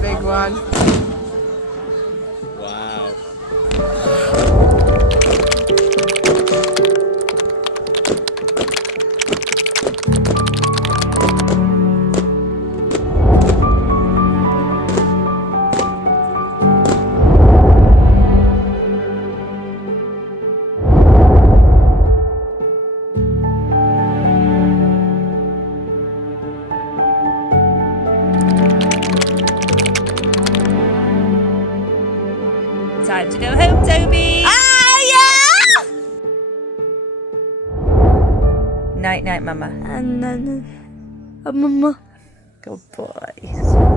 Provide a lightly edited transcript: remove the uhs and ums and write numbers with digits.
big one. Wow. Time to go home, Toby. Ah, yeah! Night, night, Mama. And then, Mama. Good boy.